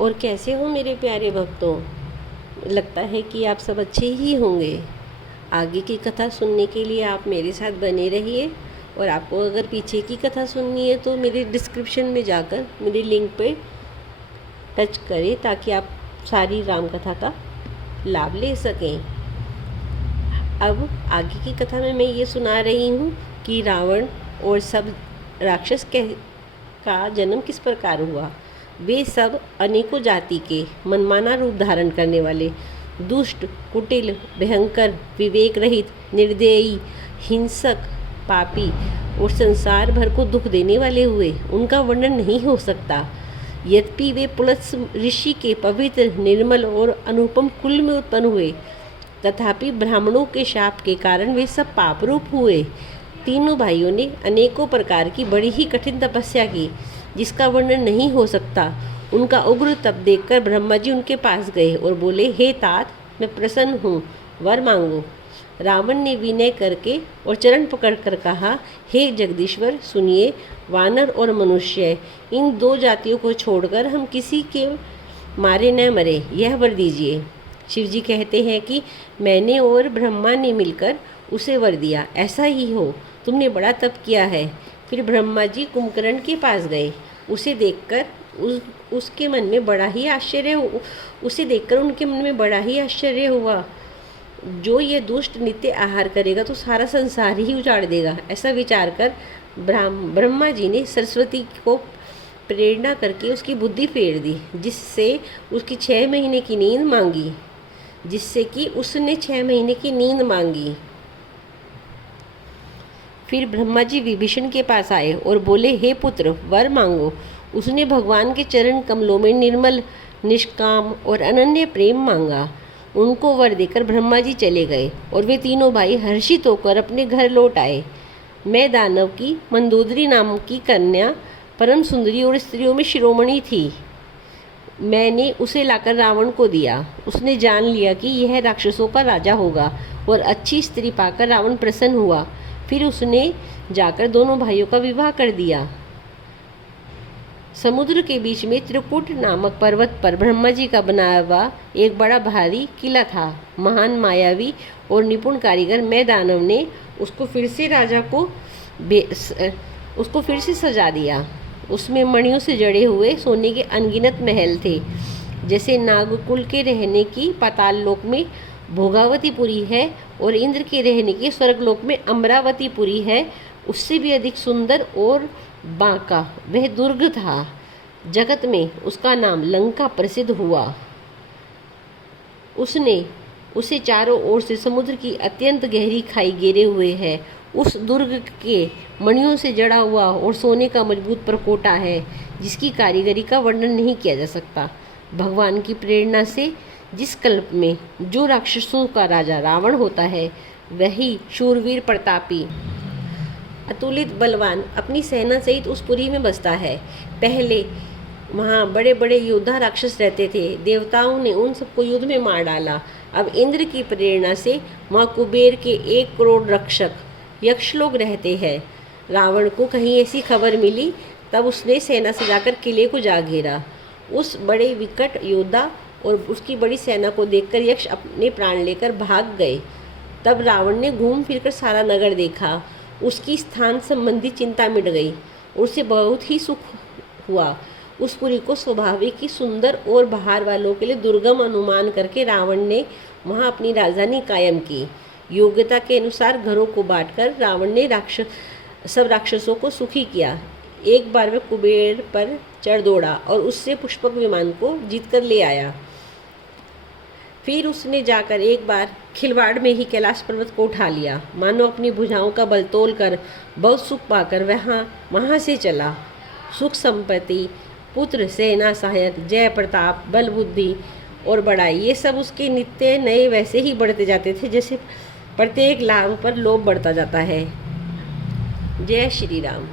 और कैसे हो मेरे प्यारे भक्तों। लगता है कि आप सब अच्छे ही होंगे। आगे की कथा सुनने के लिए आप मेरे साथ बने रहिए। और आपको अगर पीछे की कथा सुननी है तो मेरे डिस्क्रिप्शन में जाकर मेरे लिंक पे टच करें ताकि आप सारी राम कथा का लाभ ले सकें। अब आगे की कथा में मैं ये सुना रही हूँ कि रावण और सब राक्षस का जन्म किस प्रकार हुआ। वे सब अनेकों जाति के मनमाना रूप धारण करने वाले दुष्ट, कुटिल, भयंकर, विवेक रहित, निर्दयी, हिंसक, पापी और संसार भर को दुख देने वाले हुए। उनका वर्णन नहीं हो सकता। यद्यपि वे पुलत्स ऋषि के पवित्र, निर्मल और अनुपम कुल में उत्पन्न हुए, तथापि ब्राह्मणों के शाप के कारण वे सब पापरूप हुए। तीनों भाइयों ने अनेकों प्रकार की बड़ी ही कठिन तपस्या की, जिसका वर्णन नहीं हो सकता। उनका उग्र तप देखकर ब्रह्मा जी उनके पास गए और बोले, हे तात, मैं प्रसन्न हूँ, वर मांगो। रावण ने विनय करके और चरण पकड़कर कहा, हे जगदीश्वर सुनिए, वानर और मनुष्य इन दो जातियों को छोड़कर हम किसी के मारे न मरे, यह वर दीजिए। शिव जी कहते हैं कि मैंने और ब्रह्मा ने मिलकर उसे वर दिया, ऐसा ही हो, तुमने बड़ा तप किया है। फिर ब्रह्मा जी कुंभकर्ण के पास गए। उसे देखकर उसके मन में बड़ा ही आश्चर्य उसे देखकर उनके मन में बड़ा ही आश्चर्य हुआ। जो ये दुष्ट नित्य आहार करेगा तो सारा संसार ही उजाड़ देगा, ऐसा विचार कर ब्रह्मा जी ने सरस्वती को प्रेरणा करके उसकी बुद्धि फेर दी, जिससे उसकी 6 महीने की नींद मांगी जिससे कि उसने 6 महीने की नींद मांगी। फिर ब्रह्मा जी विभीषण के पास आए और बोले, हे पुत्र, वर मांगो। उसने भगवान के चरण कमलों में निर्मल, निष्काम और अनन्य प्रेम मांगा। उनको वर देकर ब्रह्मा जी चले गए और वे तीनों भाई हर्षित होकर अपने घर लौट आए। मैं दानव की मंदोदरी नाम की कन्या परम सुंदरी और स्त्रियों में शिरोमणि थी। मैंने उसे लाकर रावण को दिया। उसने जान लिया कि यह राक्षसों का राजा होगा और अच्छी स्त्री पाकर रावण प्रसन्न हुआ। फिर उसने जाकर दोनों भाइयों का विवाह कर दिया। समुद्र के बीच में त्रिकुट नामक पर्वत पर ब्रह्मा जी का बनाया हुआ एक बड़ा भारी किला था। महान मायावी और निपुण कारीगर मैं दानव ने उसको फिर से सजा दिया। उसमें मणियों से जड़े हुए सोने के अनगिनत महल थे। जैसे नागकुल के रहने की पाताल लोक में भोगावतीपुरी है और इंद्र के रहने के स्वर्गलोक में अमरावतीपुरी है, उससे भी अधिक सुंदर और बांका वह दुर्ग था। जगत में उसका नाम लंका प्रसिद्ध हुआ। उसने उसे चारों ओर से समुद्र की अत्यंत गहरी खाई घेरे हुए है। उस दुर्ग के मणियों से जड़ा हुआ और सोने का मजबूत परकोटा है, जिसकी कारीगरी का वर्णन नहीं किया जा सकता। भगवान की प्रेरणा से जिस कल्प में जो राक्षसों का राजा रावण होता है, वही शूरवीर, प्रतापी, अतुलित बलवान अपनी सेना सहित उस पुरी में बसता है। पहले वहाँ बड़े बड़े योद्धा राक्षस रहते थे। देवताओं ने उन सबको युद्ध में मार डाला। अब इंद्र की प्रेरणा से वहाँ कुबेर के 1 करोड़ रक्षक यक्ष लोग रहते हैं। रावण को कहीं ऐसी खबर मिली, तब उसने सेना सजाकर किले को जा घेरा। उस बड़े विकट योद्धा और उसकी बड़ी सेना को देखकर यक्ष अपने प्राण लेकर भाग गए। तब रावण ने घूम फिरकर सारा नगर देखा। उसकी स्थान संबंधी चिंता मिट गई। उसे बहुत ही सुख हुआ। उस पुरी को स्वाभाविक ही सुंदर और बाहर वालों के लिए दुर्गम अनुमान करके रावण ने वहाँ अपनी राजधानी कायम की। योग्यता के अनुसार घरों को बांटकर रावण ने सब राक्षसों को सुखी किया। एक बार वह कुबेर पर चढ़ दौड़ा और उससे पुष्पक विमान को जीतकर ले आया। फिर उसने जाकर एक बार खिलवाड़ में ही कैलाश पर्वत को उठा लिया। मानो अपनी भुजाओं का बल तोल कर बहुत सुख पाकर वहाँ से चला। सुख, संपत्ति, पुत्र, सेना, सहायक, जय, प्रताप, बल, बुद्धि और बड़ाई, ये सब उसके नित्य नए वैसे ही बढ़ते जाते थे जैसे प्रत्येक लाभ पर लोभ बढ़ता जाता है। जय श्री राम।